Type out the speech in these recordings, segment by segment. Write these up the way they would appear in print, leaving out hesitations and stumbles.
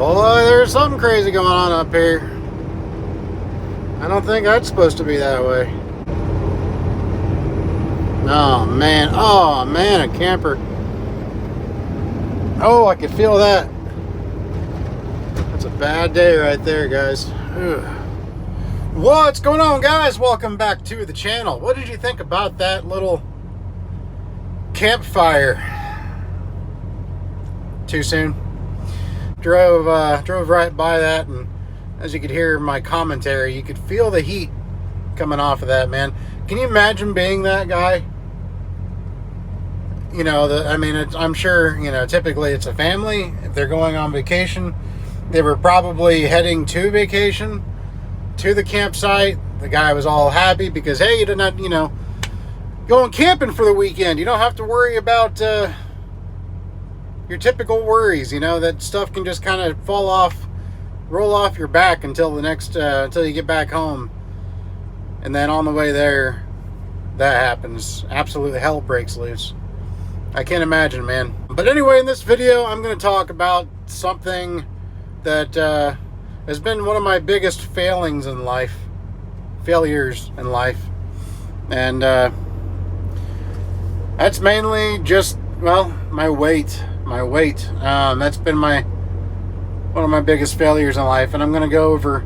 Boy, there's something crazy going on up here. I don't think that's supposed to be that way. Oh man, a camper. Oh, I could feel that. That's a bad day right there, guys. Ugh. What's going on, guys? Welcome back to the channel. What did you think about that little campfire? Too soon? Drove right by that, and as you could hear in my commentary, you could feel the heat coming off of that, man. Can you imagine being that guy? You know, I'm sure, you know, typically it's a family. If they're going on vacation, they were probably heading to vacation, to the campsite. The guy was all happy because, hey, you did not, you know, going camping for the weekend. You don't have to worry about your typical worries, you know, that stuff can just kind of roll off your back until the next, until you get back home. And then on the way there, that happens. Absolute hell breaks loose. I can't imagine, man. But anyway, in this video, I'm going to talk about something that has been one of my biggest failures in life. And that's mainly just, well, my weight. That's been one of my biggest failures in life, and I'm going to go over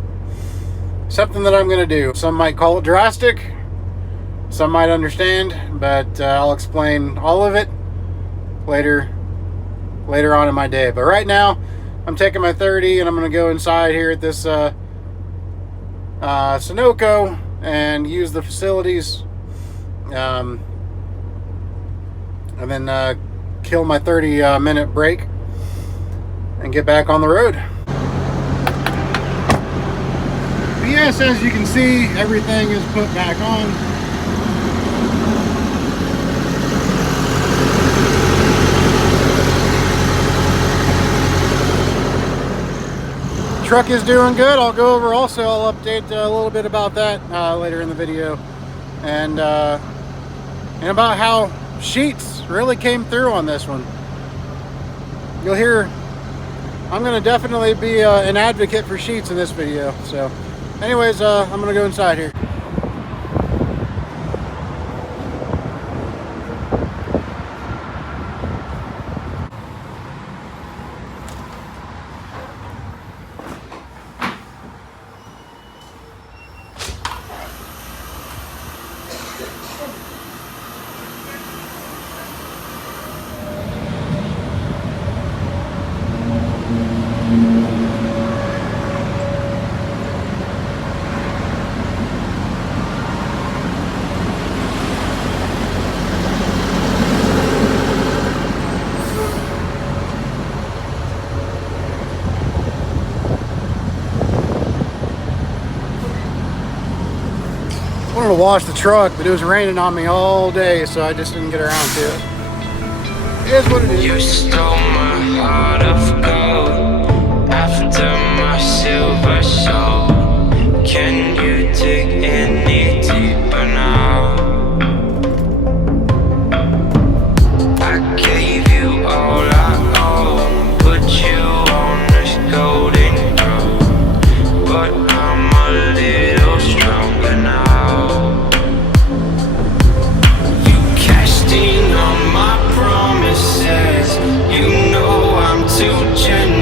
something that I'm going to do. Some might call it drastic, some might understand, but I'll explain all of it later on in my day. But right now, I'm taking my 30 and I'm going to go inside here at this Sunoco and use the facilities, and then kill my 30-minute break and get back on the road. But yes, as you can see, everything is put back on. Truck is doing good. I'll go over also, I'll update a little bit about that later in the video, and about how sheets really came through on this one. You'll hear I'm going to definitely be an advocate for sheets in this video. So anyways, I'm going to go inside here. I wanted to wash the truck, but it was raining on me all day, so I just didn't get around to it. It is what it is. You stole my heart of gold after my silver soul. Can you dig any deeper now? I gave you all I own, put you on this golden road, but I'm a little stronger now. On my promises, you know I'm too generous.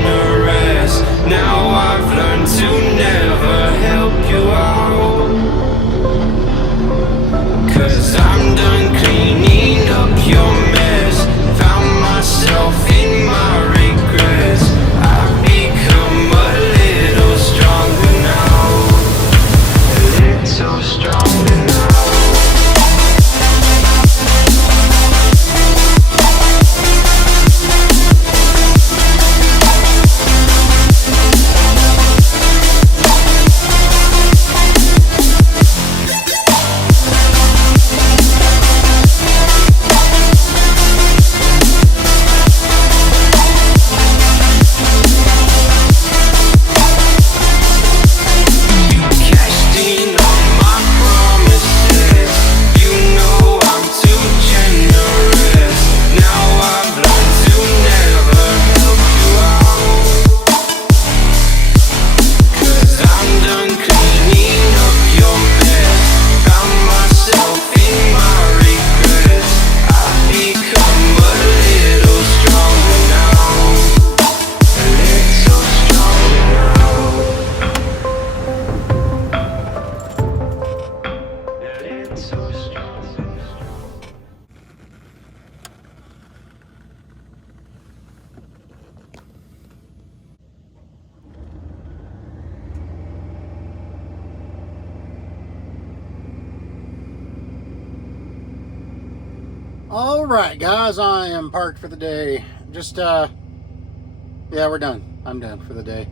All right, guys, I am parked for the day. Just, yeah, we're done. I'm done for the day.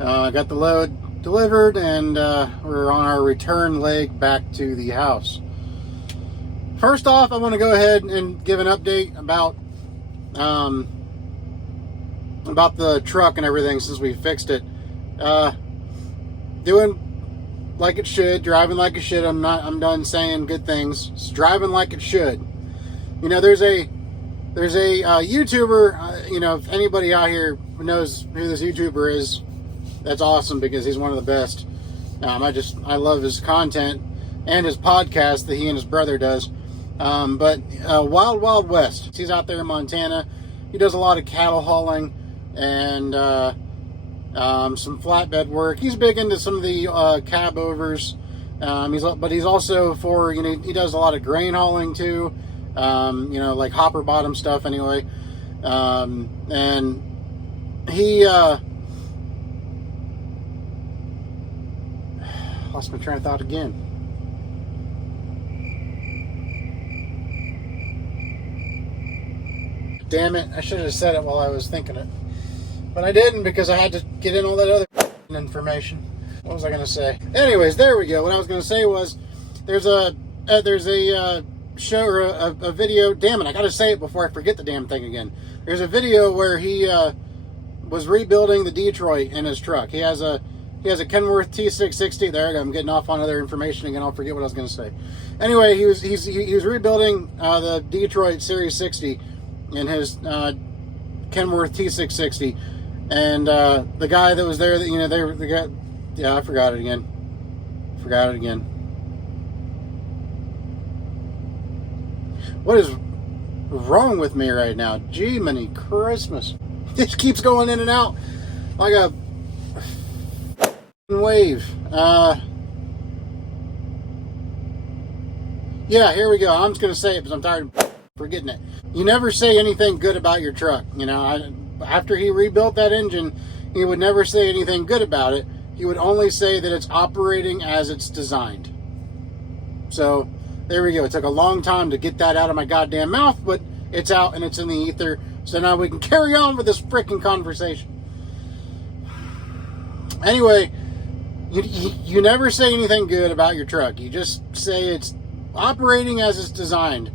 I got the load delivered, and we're on our return leg back to the house. First off, I want to go ahead and give an update about the truck and everything since we fixed it. Doing like it should, driving like it should. I'm done saying good things. It's driving like it should. You know, there's a YouTuber, you know, if anybody out here knows who this YouTuber is, that's awesome because he's one of the best. I love his content and his podcast that he and his brother does. But Wild Wild West, he's out there in Montana. He does a lot of cattle hauling and some flatbed work. He's big into some of the cab overs. But he's also for, you know, he does a lot of grain hauling too. You know, like hopper bottom stuff anyway. And he lost my train of thought again. Damn it, I should have said it while I was thinking it. But I didn't because I had to get in all that other information. What was I going to say? Anyways, there we go. What I was going to say was there's a show or a video. Damn it, I gotta say it before I forget the damn thing again. There's a video where he was rebuilding the Detroit in his truck. He has a Kenworth T660. There I go. I'm getting off on other information again. I'll forget what I was gonna say. Anyway, he was rebuilding the Detroit Series 60 in his Kenworth T660, and the guy that was there, that, you know, the guy. Yeah, I forgot it again. What is wrong with me right now? Jiminy Christmas. It keeps going in and out like a wave. Yeah, here we go. I'm just going to say it because I'm tired of forgetting it. You never say anything good about your truck. You know, after he rebuilt that engine, he would never say anything good about it. He would only say that it's operating as it's designed. So there we go. It took a long time to get that out of my goddamn mouth, but it's out and it's in the ether. So now we can carry on with this freaking conversation. Anyway, you never say anything good about your truck. You just say it's operating as it's designed.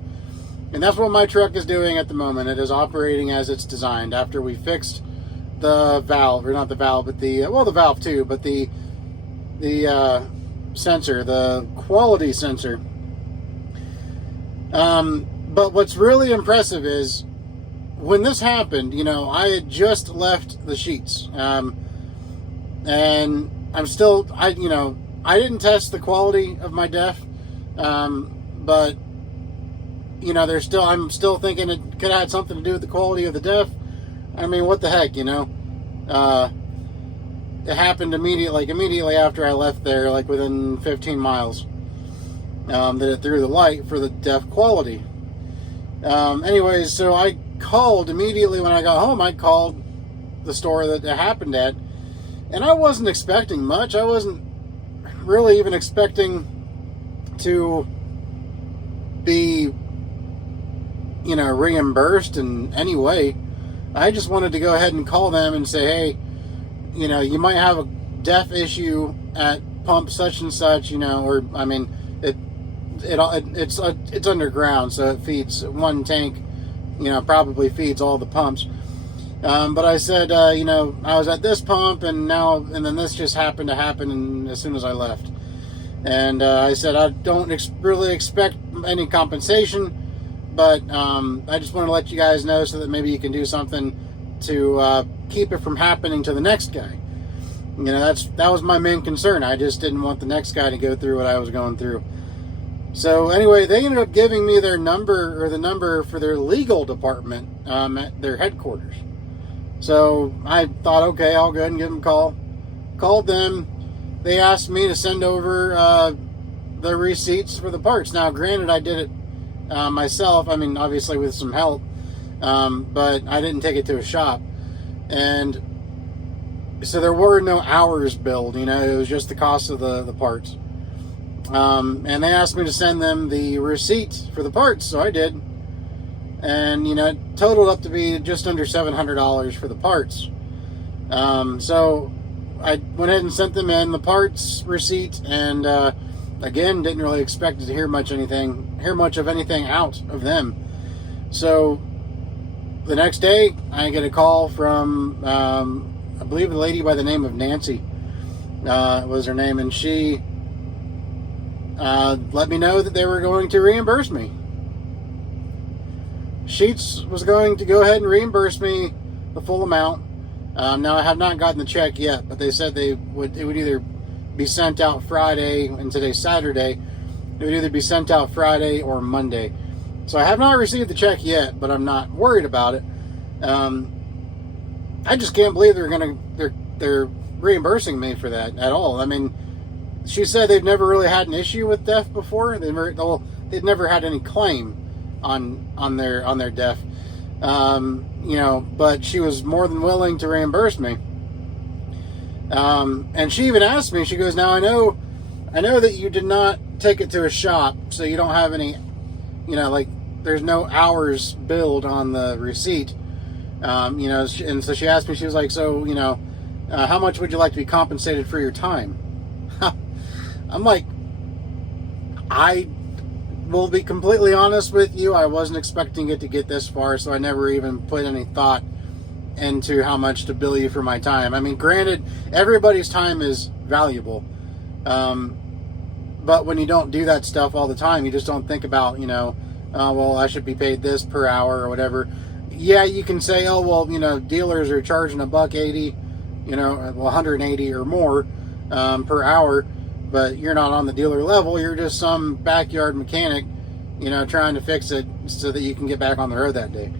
And that's what my truck is doing at the moment. It is operating as it's designed. After we fixed the valve, or not the valve, but the valve too, but the sensor, the quality sensor. But what's really impressive is when this happened, you know, I had just left the sheets, and I'm still, I didn't test the quality of my def, but you know, I'm still thinking it could have had something to do with the quality of the def. I mean, what the heck, you know? It happened immediately after I left there, like within 15 miles. That it threw the light for the def quality. Anyways, so I called immediately when I got home. I called the store that it happened at, and I wasn't expecting much. I wasn't really even expecting to be, you know, reimbursed in any way. I just wanted to go ahead and call them and say, hey, you know, you might have a def issue at pump such and such, you know, or I mean, it's underground, so it feeds one tank, you know, probably feeds all the pumps. But I said, you know, I was at this pump and then this just happened to happen as soon as I left. And I said, I don't really expect any compensation, but I just want to let you guys know so that maybe you can do something to keep it from happening to the next guy. You know, that was my main concern. I just didn't want the next guy to go through what I was going through. So anyway, they ended up giving me their number, or the number for their legal department at their headquarters. So I thought, okay, I'll go ahead and give them a call. Called them. They asked me to send over the receipts for the parts. Now, granted, I did it myself. I mean, obviously with some help, but I didn't take it to a shop. And so there were no hours billed. You know, it was just the cost of the parts. And they asked me to send them the receipts for the parts, so I did. and it totaled up to be just under $700 for the parts. So I went ahead and sent them in the parts receipt, and again, didn't really expect to hear much of anything out of them. So the next day, I get a call from I believe a lady by the name of Nancy was her name, and she let me know that they were going to reimburse me. Sheets was going to go ahead and reimburse me the full amount. Now I have not gotten the check yet, but they said it would either be sent out Friday, and today's Saturday. It would either be sent out Friday or Monday. So I have not received the check yet, but I'm not worried about it. I just can't believe they're reimbursing me for that at all. I mean, she said they've never really had an issue with deaf before. They've never had any claim on their deaf. But she was more than willing to reimburse me. And she even asked me, she goes, now I know that you did not take it to a shop, so you don't have any, there's no hours billed on the receipt. And so she asked me, she was like, so, how much would you like to be compensated for your time? I'm like, I will be completely honest with you. I wasn't expecting it to get this far, so I never even put any thought into how much to bill you for my time. I mean, granted, everybody's time is valuable. But when you don't do that stuff all the time, you just don't think about, well, I should be paid this per hour or whatever. Yeah, you can say, oh, well, dealers are charging $1.80, well, 180 or more per hour, but you're not on the dealer level. You're just some backyard mechanic, trying to fix it so that you can get back on the road that day.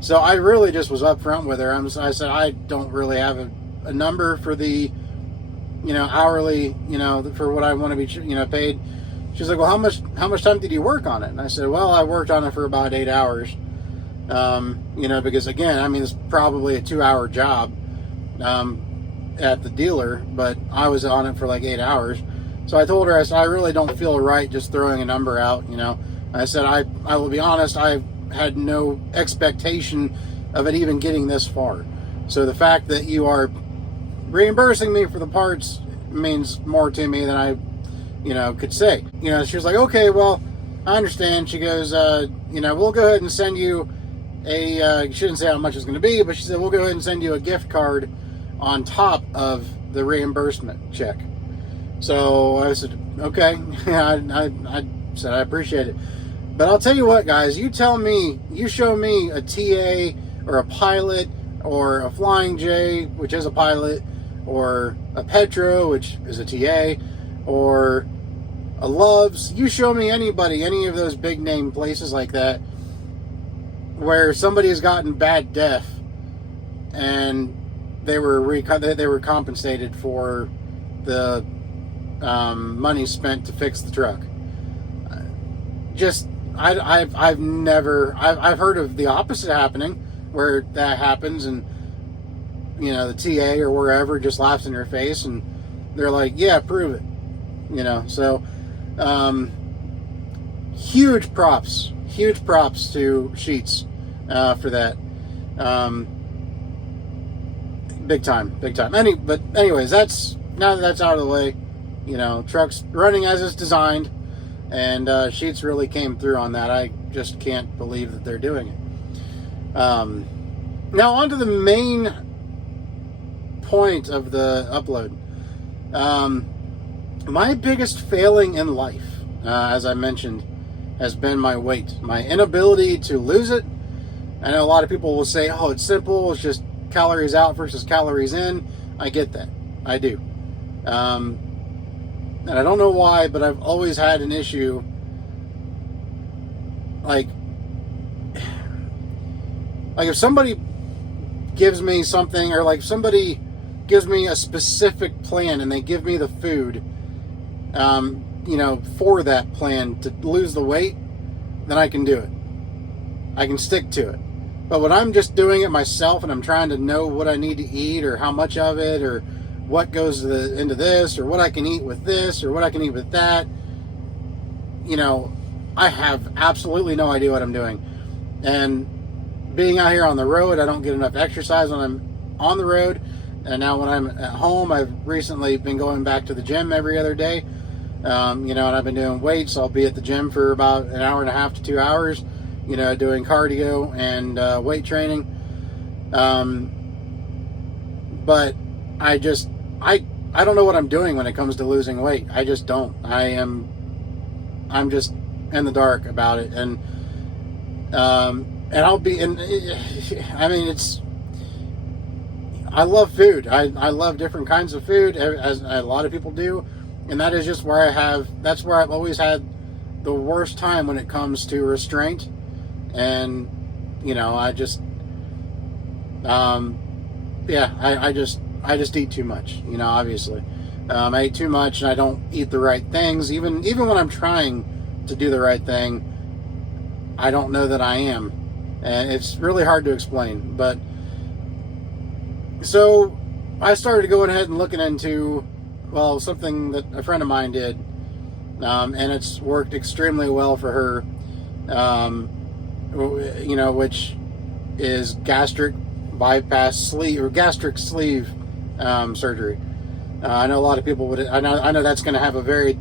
So I really just was upfront with her. I said, I don't really have a number for the, hourly, for what I want to be, paid. She's like, well, how much time did you work on it? And I said, well, I worked on it for about 8 hours. Because again, I mean, it's probably a 2-hour job, at the dealer, but I was on it for like 8 hours. So I told her, I said, I really don't feel right just throwing a number out, I said, I will be honest, I had no expectation of it even getting this far. So the fact that you are reimbursing me for the parts means more to me than I, could say. She was like, okay, well, I understand. She goes, we'll go ahead and send you she didn't say how much it's going to be, but she said, we'll go ahead and send you a gift card on top of the reimbursement check. So I said, okay. I said, I appreciate it. But I'll tell you what, guys, you show me a TA or a pilot or a Flying J, which is a pilot, or a Petro, which is a TA, or a Loves. You show me any of those big name places like that where somebody has gotten bad deaf and they were compensated for the money spent to fix the truck. I've heard of the opposite happening, where that happens and the TA or wherever just laughs in your face and they're like, yeah, prove it. So huge props to Sheets for that. Big time. But anyways, now that that's out of the way, truck's running as it's designed, and Sheets really came through on that. I just can't believe that they're doing it. Now on to the main point of the upload. My biggest failing in life, as I mentioned, has been my weight, my inability to lose it. I know a lot of people will say, oh, it's simple, it's just calories out versus calories in. I get that. I do. And I don't know why, but I've always had an issue, like if somebody gives me something, or like somebody gives me a specific plan and they give me the food, for that plan to lose the weight, then I can do it. I can stick to it. But when I'm just doing it myself and I'm trying to know what I need to eat or how much of it or what goes into this or what I can eat with this or what I can eat with that, I have absolutely no idea what I'm doing. And being out here on the road, I don't get enough exercise when I'm on the road. And now when I'm at home, I've recently been going back to the gym every other day. And I've been doing weights. I'll be at the gym for about an hour and a half to 2 hours, doing cardio and weight training. But I don't know what I'm doing when it comes to losing weight. I just don't. I'm just in the dark about it. And I'll be, I love food. I love different kinds of food, as a lot of people do. And that is just where that's where I've always had the worst time when it comes to restraint. And, I just, I just eat too much, obviously. I eat too much and I don't eat the right things. Even when I'm trying to do the right thing, I don't know that I am. And it's really hard to explain. But, so I started going ahead and looking into, something that a friend of mine did. And it's worked extremely well for her, which is gastric bypass sleeve, or gastric sleeve surgery. I know a lot of people would. I know that's going to have a very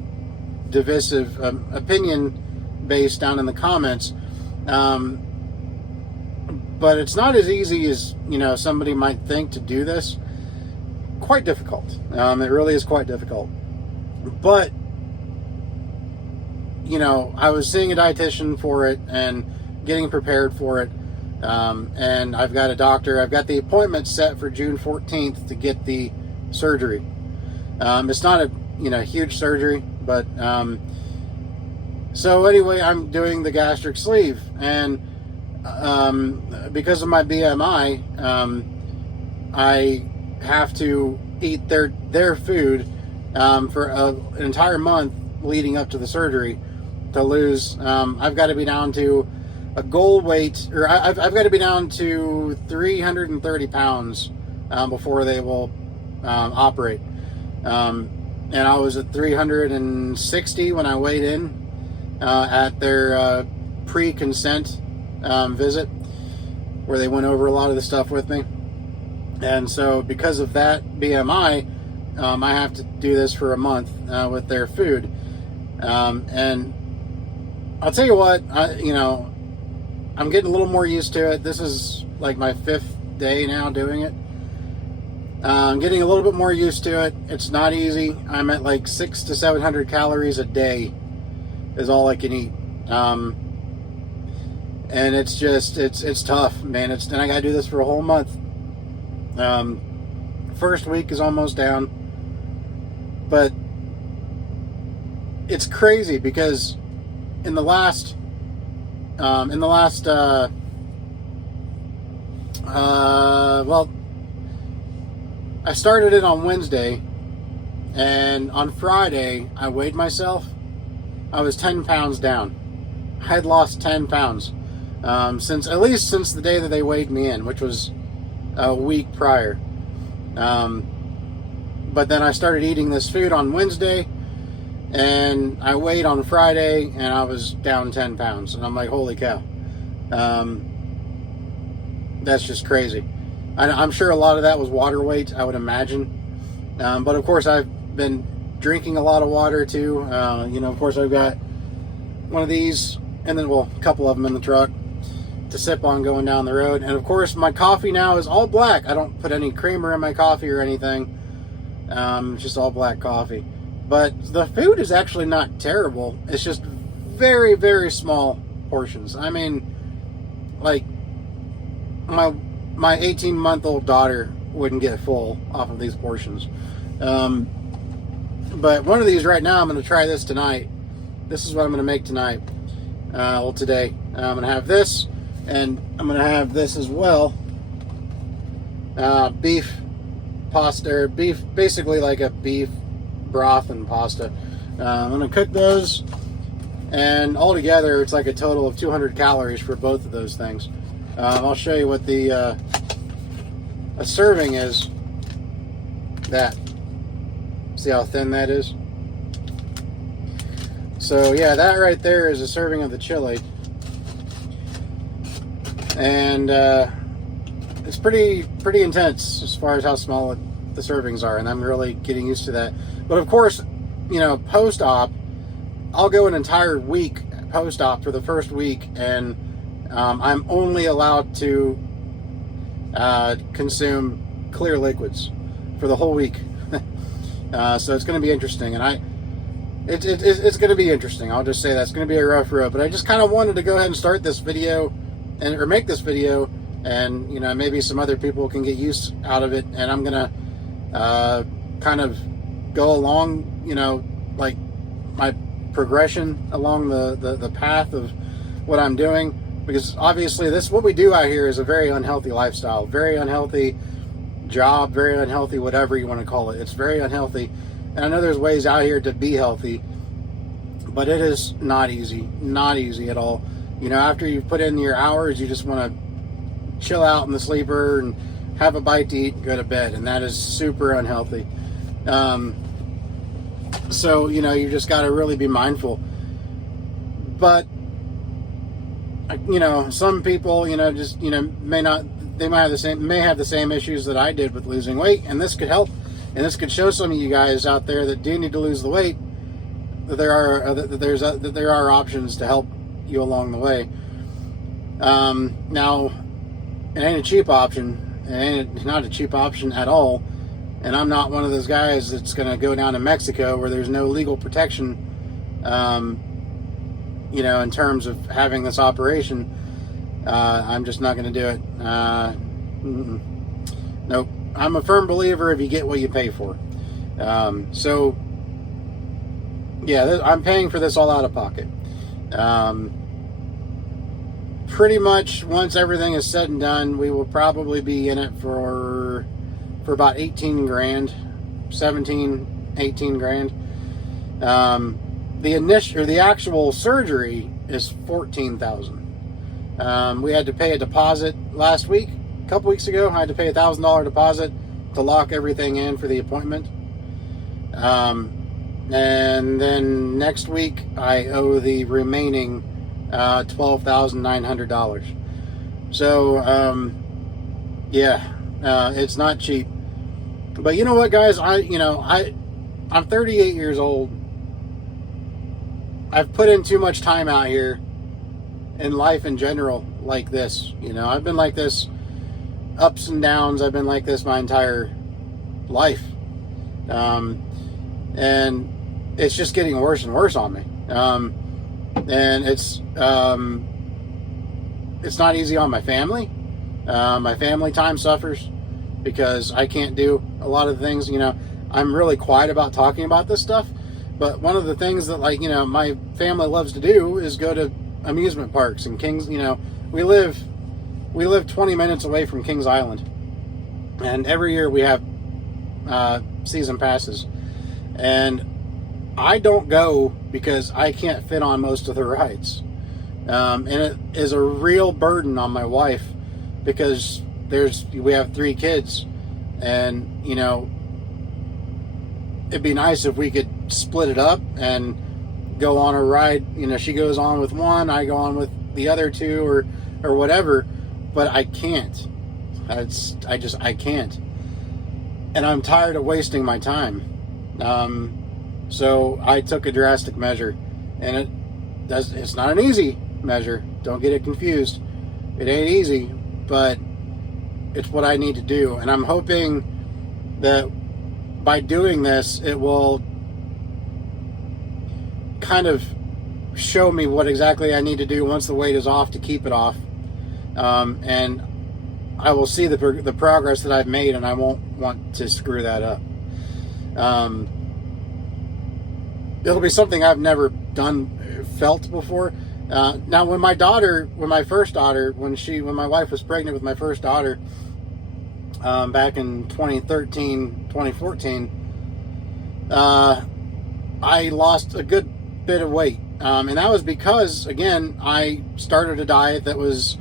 divisive opinion base down in the comments. But it's not as easy as somebody might think to do this. Quite difficult. It really is quite difficult. But I was seeing a dietitian for it and getting prepared for it. And I've got a doctor. I've got the appointment set for June 14th to get the surgery. It's not a huge surgery, but so anyway, I'm doing the gastric sleeve, and because of my BMI, I have to eat their food for an entire month leading up to the surgery to lose. I've got to be down to a goal weight, or I've got to be down to 330 pounds before they will operate. And I was at 360 when I weighed in at their pre-consent visit, where they went over a lot of the stuff with me. And so because of that BMI, I have to do this for a month with their food. And I'll tell you what, I'm getting a little more used to it. This is like my 5th day now doing it. I'm getting a little bit more used to it. It's not easy. I'm at like 600 to 700 calories a day is all I can eat. And it's just, it's tough, man. And I got to do this for a whole month. First week is almost down. But it's crazy because in the last I started it on Wednesday, and on Friday I weighed myself. I was 10 pounds down. I had lost 10 pounds since the day that they weighed me in, which was a week prior. But then I started eating this food on Wednesday, and I weighed on Friday, and I was down 10 pounds. And I'm like, holy cow. That's just crazy. I'm sure a lot of that was water weight, I would imagine. But of course, I've been drinking a lot of water too. Of course, I've got one of these, and then, a couple of them in the truck to sip on going down the road. And of course, my coffee now is all black. I don't put any creamer in my coffee or anything. It's just all black coffee. But the food is actually not terrible. It's just very, very small portions. I mean, like, my 18-month-old daughter wouldn't get full off of these portions. But one of these right now, I'm going to try this tonight. This is what I'm going to make tonight. Today. I'm going to have this, and I'm going to have this as well. Beef pasta, or beef, basically like a beef broth and pasta. I'm going to cook those, and altogether it's like a total of 200 calories for both of those things. I'll show you what the a serving is. That. See how thin that is? So yeah, that right there is a serving of the chili. and it's pretty intense as far as how small the servings are, and I'm really getting used to that. But of course, you know, post-op, I'll go an entire week post-op for the first week, and I'm only allowed to consume clear liquids for the whole week. So it's going to be interesting, and it's going to be interesting. I'll just say that it's going to be a rough road. But I just kind of wanted to go ahead and start this video, or make this video, and you know, maybe some other people can get use out of it. And I'm gonna kind of go along, you know, like my progression along the path of what I'm doing, because obviously what we do out here is a very unhealthy lifestyle, very unhealthy job, very unhealthy, whatever you want to call it. It's very unhealthy, and I know there's ways out here to be healthy, but it is not easy at all. You know, after you've put in your hours, you just want to chill out in the sleeper and have a bite to eat and go to bed, and that is super unhealthy. So, you know, you just got to really be mindful. But, you know, some people, you know, just, you know, may have the same issues that I did with losing weight, and this could help, and this could show some of you guys out there that do need to lose the weight that there are options to help you along the way. Now, it ain't a cheap option. It's not a cheap option at all. And I'm not one of those guys that's going to go down to Mexico where there's no legal protection, you know, in terms of having this operation. I'm just not going to do it. Nope. I'm a firm believer if you get what you pay for. So, yeah, I'm paying for this all out of pocket. Pretty much once everything is said and done, we will probably be in it for about 18 grand, 17, 18 grand. The actual surgery is 14,000. We had to pay a deposit last week. A couple weeks ago, I had to pay $1,000 deposit to lock everything in for the appointment. And then next week, I owe the remaining $12,900. So, yeah, it's not cheap. But you know what, guys? I'm 38 years old. I've put in too much time out here in life in general like this. You know, I've been like this, ups and downs. I've been like this my entire life. And it's just getting worse and worse on me. And it's not easy on my family. My family time suffers because I can't do a lot of things. You know, I'm really quiet about talking about this stuff, but one of the things that, like, you know, my family loves to do is go to amusement parks and Kings. You know, we live 20 minutes away from Kings Island, and every year we have season passes, and I don't go because I can't fit on most of the rides. And it is a real burden on my wife because we have 3 kids, and, you know, it'd be nice if we could split it up and go on a ride. You know, she goes on with one, I go on with the other 2, or whatever, but I can't. I can't. And I'm tired of wasting my time. So I took a drastic measure, and it's not an easy measure. Don't get it confused. It ain't easy, but it's what I need to do. And I'm hoping that by doing this, it will kind of show me what exactly I need to do once the weight is off to keep it off. And I will see the progress that I've made, and I won't want to screw that up. It'll be something I've never felt before. Now, when my wife was pregnant with my first daughter, back in 2013, 2014, I lost a good bit of weight. And that was because, again, I started a diet that was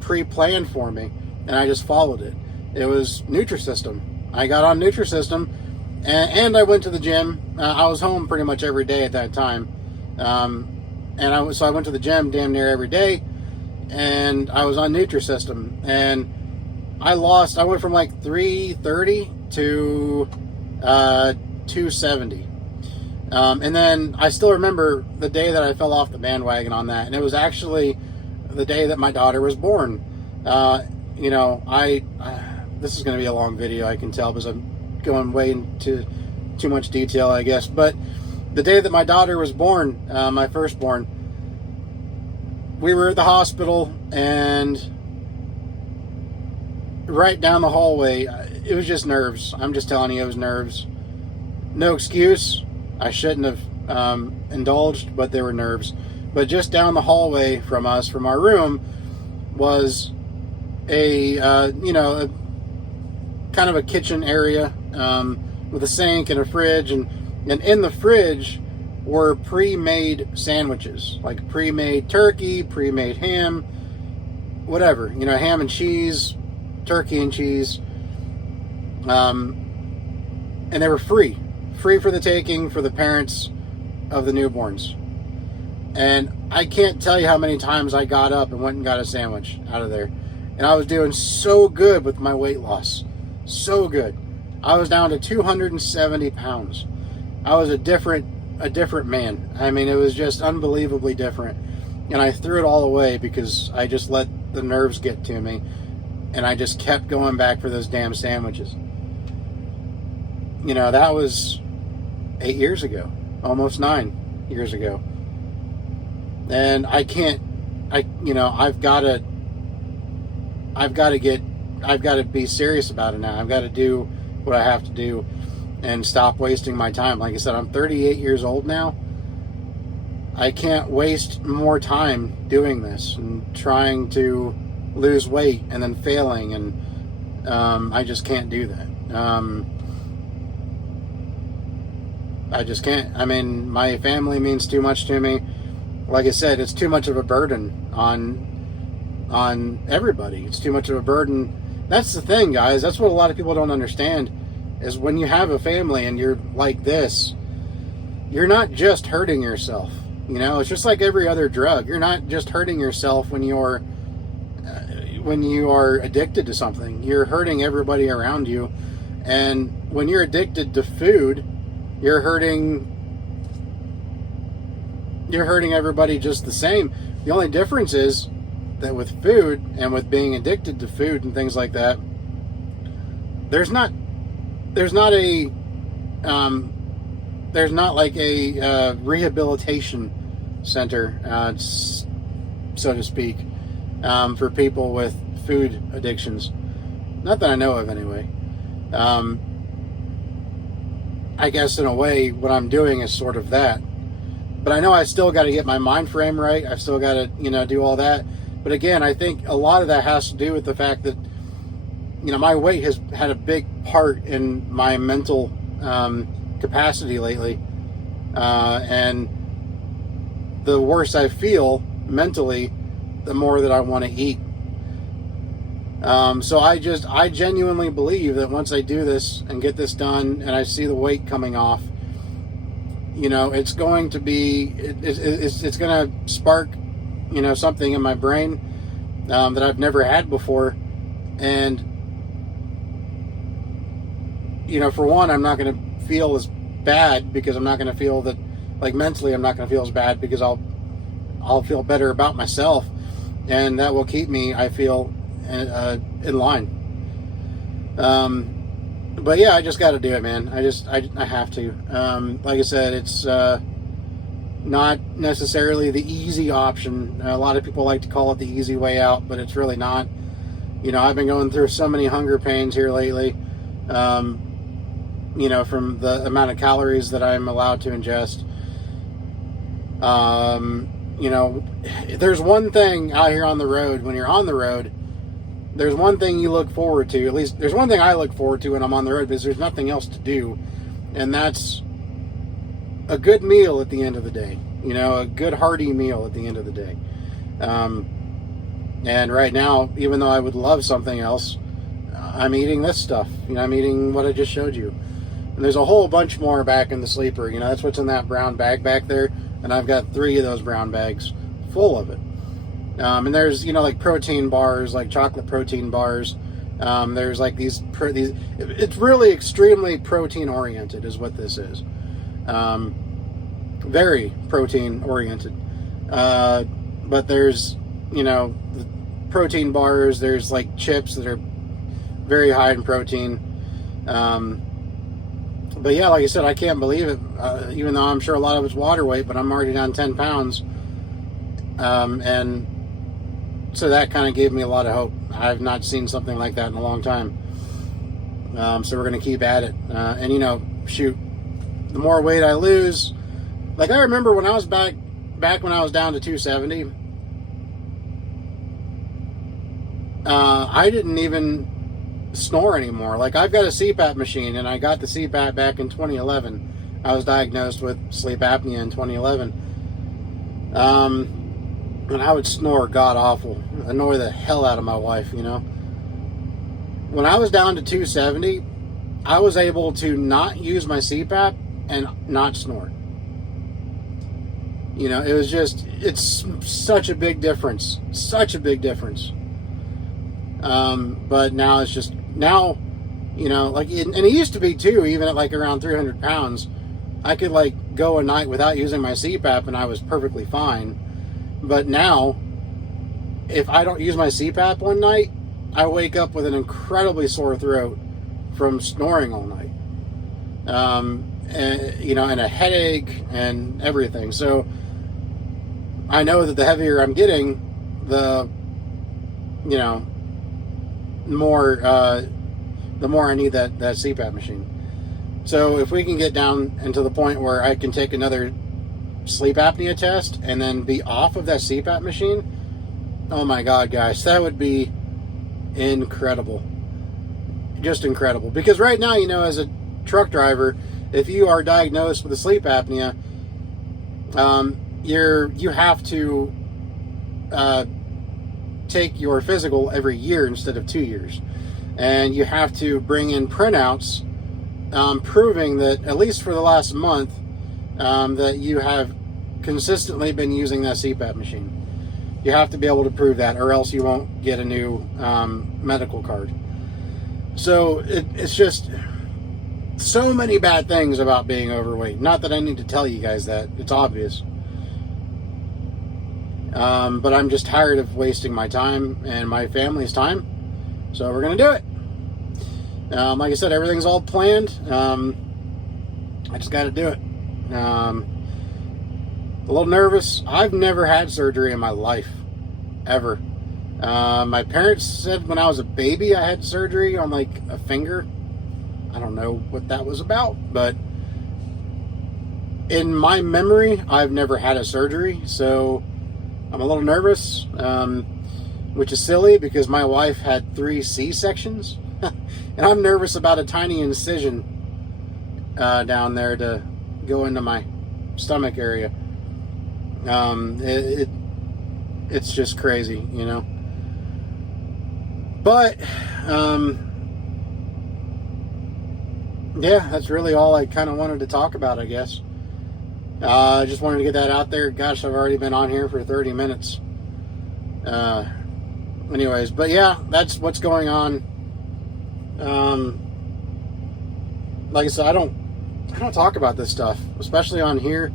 pre-planned for me, and I just followed it. It was Nutrisystem. I got on Nutrisystem, and I went to the gym. I was home pretty much every day at that time. So I went to the gym damn near every day, and I was on Nutrisystem, and I went from like 330 to 270. And then I still remember the day that I fell off the bandwagon on that, and it was actually the day that my daughter was born. You know, this is going to be a long video, I can tell, because I'm going way into too much detail, I guess. But the day that my daughter was born, my firstborn, we were at the hospital, and right down the hallway, it was just nerves. I'm just telling you, it was nerves. No excuse. I shouldn't have indulged, but there were nerves. But just down the hallway from us, from our room, was a kind of a kitchen area with a sink and a fridge, and in the fridge were pre-made sandwiches, like pre-made turkey, pre-made ham, whatever, you know, ham and cheese, turkey and cheese, and they were free for the taking for the parents of the newborns. And I can't tell you how many times I got up and went and got a sandwich out of there. And I was doing so good with my weight loss. So good. I was down to 270 pounds. I was a different man. I mean, it was just unbelievably different. And I threw it all away because I just let the nerves get to me. And I just kept going back for those damn sandwiches. You know, that was 8 years ago. Almost 9 years ago. And I've got to be serious about it now. I've got to do what I have to do and stop wasting my time. Like I said, I'm 38 years old now. I can't waste more time doing this and trying to lose weight and then failing, and I just can't do that. I just can't. I mean, my family means too much to me. Like I said, it's too much of a burden on everybody. It's too much of a burden. That's the thing, guys. That's what a lot of people don't understand, is when you have a family and you're like this, you're not just hurting yourself. You know, it's just like every other drug. You're not just hurting yourself when you are addicted to something. You're hurting everybody around you. And when you're addicted to food, you're hurting everybody just the same. The only difference is that with food and with being addicted to food and things like that, there's not like a rehabilitation center, so to speak, for people with food addictions. Not that I know of, anyway. I guess in a way, what I'm doing is sort of that. But I know I still got to get my mind frame right. I've still got to, do all that. But again, I think a lot of that has to do with the fact that, my weight has had a big part in my mental capacity lately. And the worse I feel mentally, the more that I want to eat. So I genuinely believe that once I do this and get this done and I see the weight coming off, it's going to be, it's going to spark, something in my brain that I've never had before. And, for one, I'm not going to feel as bad, because I'm not going to feel that, like, mentally I'm not going to feel as bad, because I'll feel better about myself, and that will keep me, I feel, in line. But yeah, I just got to do it, man. I have to. Like I said, it's not necessarily the easy option. A lot of people like to call it the easy way out, but it's really not. I've been going through so many hunger pains here lately, from the amount of calories that I'm allowed to ingest. There's one thing out here on the road, when you're on the road, there's one thing you look forward to. At least there's one thing I look forward to when I'm on the road, because there's nothing else to do. And that's a good meal at the end of the day. A good hearty meal at the end of the day. And right now, even though I would love something else, I'm eating this stuff. I'm eating what I just showed you. And there's a whole bunch more back in the sleeper. That's what's in that brown bag back there. And I've got 3 of those brown bags full of it. And there's, you know, like protein bars, like chocolate protein bars. There's like these, it's really extremely protein oriented is what this is. Very protein oriented. But there's, you know, the protein bars, there's like chips that are very high in protein. But yeah, like I said, I can't believe it, even though I'm sure a lot of it's water weight, but I'm already down 10 pounds. And so that kind of gave me a lot of hope. I've not seen something like that in a long time. So we're going to keep at it. And, you know, shoot, the more weight I lose, like I remember when I was back when I was down to 270, I didn't even snore anymore. Like I've got a CPAP machine, and I got the CPAP back in 2011. I was diagnosed with sleep apnea in 2011. And I would snore god awful, annoy the hell out of my wife, you know. When I was down to 270, I was able to not use my CPAP and not snore. You know, it was just, it's such a big difference. Such a big difference. But now it's just, now, you know, like, and it used to be too, even at like around 300 pounds, I could like go a night without using my CPAP and I was perfectly fine. But now, if I don't use my CPAP one night, I wake up with an incredibly sore throat from snoring all night. And, you know, and a headache and everything. So I know that the heavier I'm getting, the, you know, the more I need that CPAP machine. So if we can get down into the point where I can take another sleep apnea test and then be off of that CPAP machine, oh my God, guys, that would be incredible. Just incredible. Because right now, you know, as a truck driver, if you are diagnosed with a sleep apnea, you have to take your physical every year instead of 2 years. And you have to bring in printouts proving that, at least for the last month, that you have consistently been using that CPAP machine. You have to be able to prove that, or else you won't get a new medical card. So it's just so many bad things about being overweight. Not that I need to tell you guys that. It's obvious. But I'm just tired of wasting my time and my family's time. So we're going to do it. Like I said, everything's all planned. I just got to do it. A little nervous. I've never had surgery in my life, ever. My parents said when I was a baby I had surgery on like a finger. I don't know what that was about, but in my memory, I've never had a surgery, so I'm a little nervous, which is silly because my wife had 3 C-sections, and I'm nervous about a tiny incision down there to go into my stomach area. It's just crazy, you know. But yeah, that's really all I kind of wanted to talk about, I guess. I just wanted to get that out there. Gosh, I've already been on here for 30 minutes. Anyways, but yeah, that's what's going on. Like I said, I don't talk about this stuff, especially on here.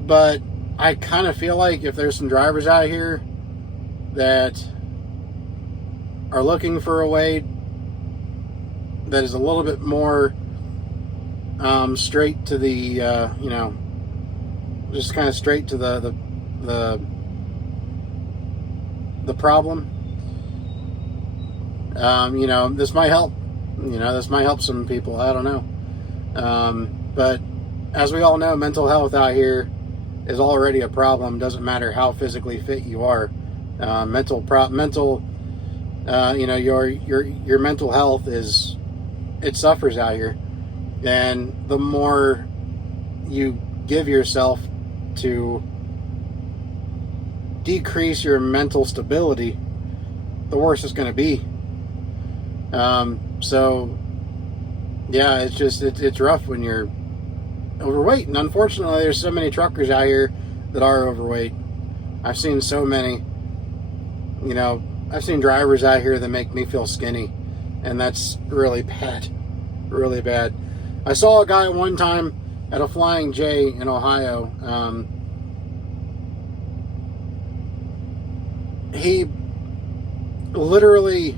But I kind of feel like if there's some drivers out here that are looking for a way that is a little bit more straight to the, you know, just kind of straight to the problem. You know, this might help. You know, this might help some people. I don't know. But as we all know, mental health out here is already a problem. Doesn't matter how physically fit you are. You know, your mental health it suffers out here. And the more you give yourself to decrease your mental stability, the worse it's going to be. So yeah, it's rough when you're overweight. And unfortunately, there's so many truckers out here that are overweight. I've seen so many. You know, I've seen drivers out here that make me feel skinny, and that's really bad. Really bad. I saw a guy one time at a Flying J in Ohio. He literally,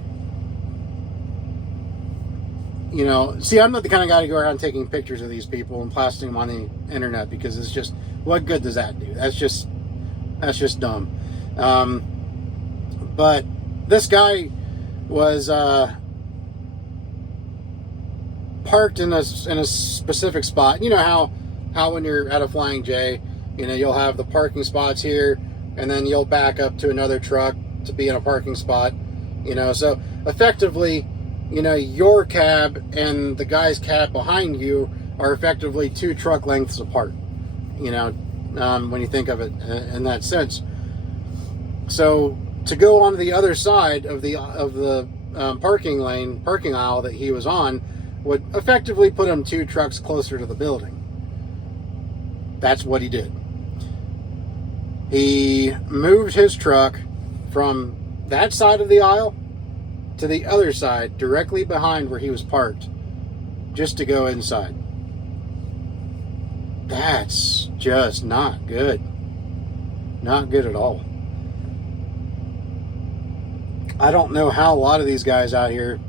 you know, see, I'm not the kind of guy to go around taking pictures of these people and posting them on the internet, because it's just, what good does that do? That's just dumb. But this guy was parked in a specific spot. You know how when you're at a Flying J, you know, you'll have the parking spots here, and then you'll back up to another truck to be in a parking spot. You know, so effectively, you know, your cab and the guy's cab behind you are effectively 2 truck lengths apart. You know, when you think of it in that sense. So to go on the other side of the parking aisle that he was on would effectively put him 2 trucks closer to the building. That's what he did. He moved his truck from that side of the aisle to the other side, directly behind where he was parked, just to go inside. That's just not good. Not good at all. I don't know how a lot of these guys out here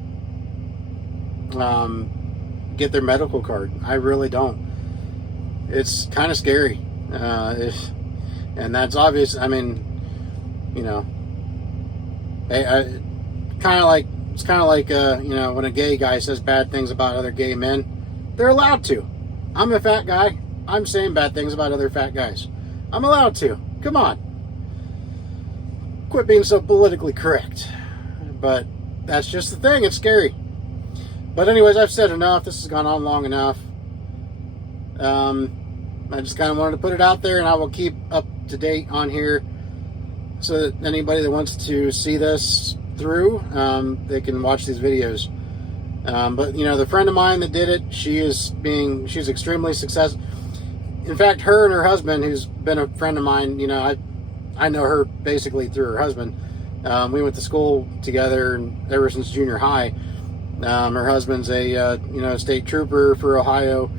get their medical card. I really don't. It's kind of scary. And that's obvious. I mean, you know, it's kind of like you know, when a gay guy says bad things about other gay men, they're allowed to. I'm a fat guy. I'm saying bad things about other fat guys. I'm allowed to. Come on. Quit being so politically correct. But that's just the thing. It's scary. But anyways, I've said enough. This has gone on long enough. I just kind of wanted to put it out there, and I will keep up to date on here so that anybody that wants to see this through, they can watch these videos. But you know, the friend of mine that did it, she's extremely successful. In fact, her and her husband, who's been a friend of mine, you know, I know her basically through her husband. We went to school together and ever since junior high. Her husband's a you know, state trooper for Ohio.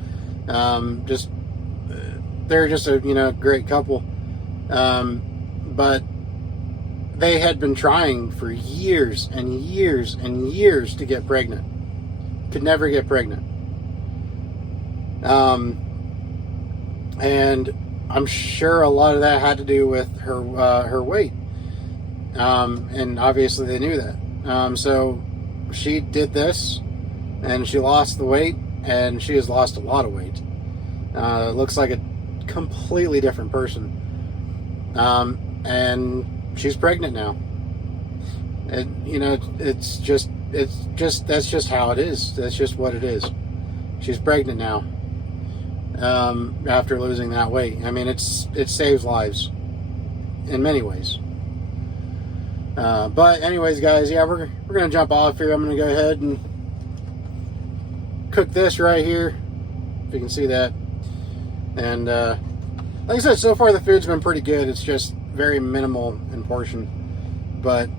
They're just a, you know, great couple. But they had been trying for years and years and years to get pregnant. Could never get pregnant. And I'm sure a lot of that had to do with her weight. And obviously they knew that. So she did this, and she lost the weight, and she has lost a lot of weight. Looks like a completely different person. And she's pregnant now. And you know, that's just how it is. That's just what it is. She's pregnant now. After losing that weight. I mean, it saves lives in many ways. But anyways, guys, yeah, we're gonna jump off here. I'm gonna go ahead and cook this right here, if you can see that. And like I said, so far the food's been pretty good. It's just very minimal in portion, but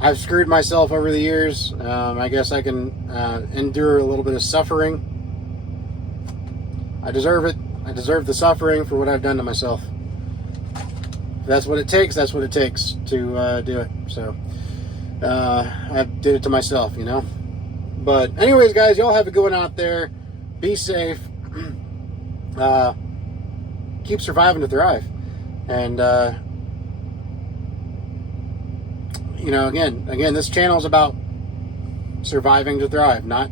I've screwed myself over the years. I guess I can endure a little bit of suffering. I deserve it. I deserve the suffering for what I've done to myself. If that's what it takes, that's what it takes to do it. So I did it to myself, you know. But anyways, guys, y'all have a good one out there. Be safe. Keep surviving to thrive. And you know, again, this channel is about surviving to thrive. Not,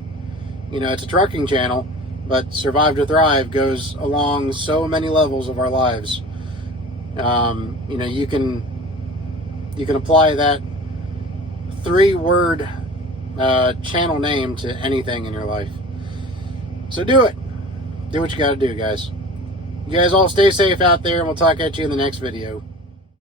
you know, it's a trucking channel, but survive to thrive goes along so many levels of our lives. You know, you can apply that 3-word channel name to anything in your life. So do it. Do what you got to do, guys. You guys all stay safe out there, and we'll talk at you in the next video.